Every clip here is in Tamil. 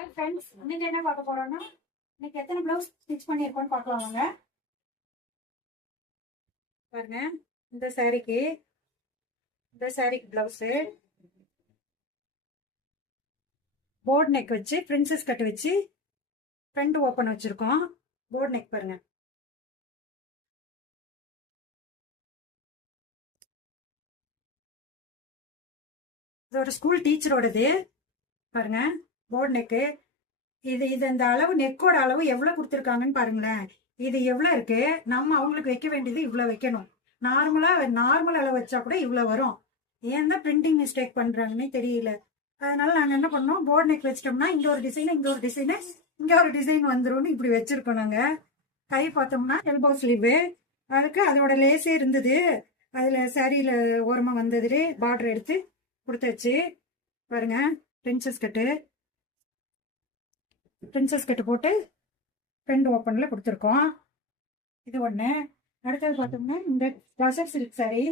Hi friends, இன்னைக்கு என்ன பார்க்க போறோம்னா இன்னைக்கு எத்தனை ப்ளவுஸ் ஸ்டிச் பண்ணியிருக்கோம்னு பார்க்கலாம் வாங்க. பாருங்க, இந்த சாரிக்கு ப்ளவுஸ் போர்ட் நெக் வச்சு பிரின்சஸ் கட் வச்சு ஃப்ரண்ட் ஓப்பன் வச்சிருக்கோம். போர்ட் நெக் பாருங்க. இது ஒரு ஸ்கூல் டீச்சரோடது பாருங்க. போர்ட் நெக்கு இது இந்த அளவு நெக்கோட அளவு எவ்வளவு கொடுத்துருக்காங்கன்னு பாருங்களேன். இது எவ்வளவு இருக்கு, நம்ம அவங்களுக்கு வைக்க வேண்டியது இவ்வளவு வைக்கணும். நார்மல் அளவு வச்சா கூட இவ்வளவு வரும். ஏன் தான் பிரிண்டிங் மிஸ்டேக் பண்றாங்கன்னே தெரியல. அதனால நாங்க என்ன பண்ணோம், போர்ட் நெக் வச்சிட்டோம்னா இங்க ஒரு டிசைன், இங்க ஒரு டிசைன், இங்க ஒரு டிசைன் வந்துரும்னு இப்படி வச்சிருக்கோம் நாங்க. கை பார்த்தோம்னா எல்போ ஸ்லீவு, அதுக்கு அதோட லேஸே இருந்தது. அதுல சாரியில ஓரமா வந்ததுலே பார்டர் எடுத்து கொடுத்தாச்சு. பாருங்க, பிரின்சஸ் கட்டு போட்டு ஃப்ரண்ட் ஓப்பன்ல கொடுத்துருக்கோம். இது ஒண்ணு. அடுத்தது பார்த்தோம்னா இந்த டசர் சில்க் சாரி,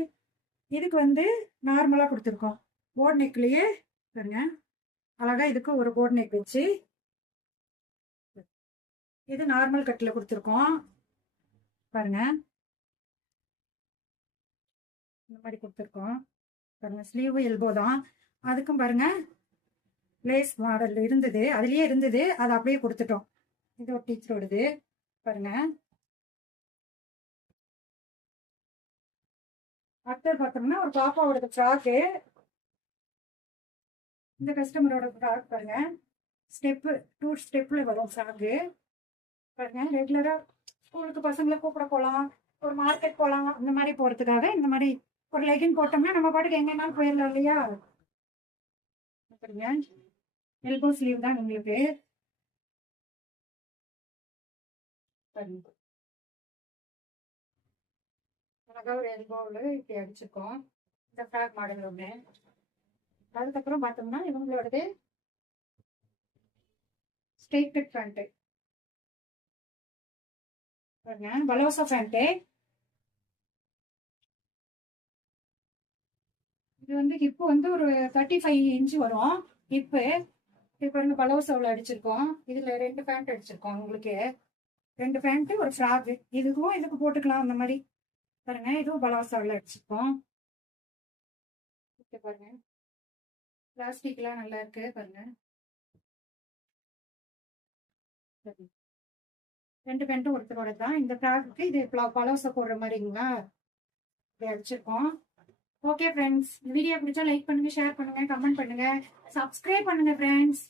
இதுக்கு நார்மலா கொடுத்துருக்கோம். போர்ட் நெக்லயே பாருங்க, அழகா இதுக்கு ஒரு போர்ட் நெக் வச்சு இது நார்மல் கட்டில் கொடுத்துருக்கோம். பாருங்க, இந்த மாதிரி கொடுத்துருக்கோம். பாருங்க, ஸ்லீவ் எல்போ தான். அதுக்கும் பாருங்க லேஸ் மாடல் இருந்தது, அதுலயே இருந்தது, அதை அப்படியே கொடுத்துட்டோம். இது ஒரு டீச்சரோடது பாருங்க. அடுத்தது பார்த்தோம்னா ஒரு பாப்பாவோட ஃப்ராக்கு. இந்த கஸ்டமரோட ஃப்ராக் பாருங்க, ஸ்டெப்பு 2 ஸ்டெப்ல வரும் ஃப்ராக்கு. பாருங்க, ரெகுலரா ஸ்கூலுக்கு பசங்களை கூப்பிட போகலாம், ஒரு மார்க்கெட் போகலாம், அந்த மாதிரி போறதுக்காக இந்த மாதிரி ஒரு லெகின் போட்டோம்னா நம்ம பாட்டுக்கு எங்கேனாலும் போயிடலாம் இல்லையா. பாருங்க, எல்போ ஸ்லீவ் தான் உங்களுக்கு. அழகா ஒரு எல்போவில் இப்படி அடிச்சிருக்கோம். இந்த ஃப்ராக் மாடல் ஒன்று. அதுக்கப்புறம் பார்த்தோம்னா இவங்களோடது ஸ்ட்ரெயிட் கட் பேண்ட்டு பாருங்க, பலோசா பேண்ட்டு. இது ஹிப்பு ஒரு 35 இன்ச் வரும் ஹிப்பு. இது பாருங்க, பலோசாவில் அடிச்சிருக்கோம். இதுல 2 பேண்ட் அடிச்சிருக்கோம் உங்களுக்கு. 2 பேண்ட் ஒரு ஃப்ராக், இதுக்கு போட்டுக்கலாம் அந்த மாதிரி. பாருங்க, இதுவும் பலோசாவில் அடிச்சிருக்கோம். பாருங்க, பிளாஸ்டிக்லாம் நல்லா இருக்கு பாருங்க. 2 பேண்ட்டும் ஒருத்தரோட தான். இந்த ஃப்ராக்கு இது பலோசா போடுற மாதிரிங்களா, இப்படி அடிச்சிருக்கோம். ஓகே ஃப்ரெண்ட்ஸ், இந்த வீடியோ பிடிச்சா லைக் பண்ணுங்க, ஷேர் பண்ணுங்க, கமெண்ட் பண்ணுங்க, சப்ஸ்கிரைப் பண்ணுங்க ஃப்ரெண்ட்ஸ்.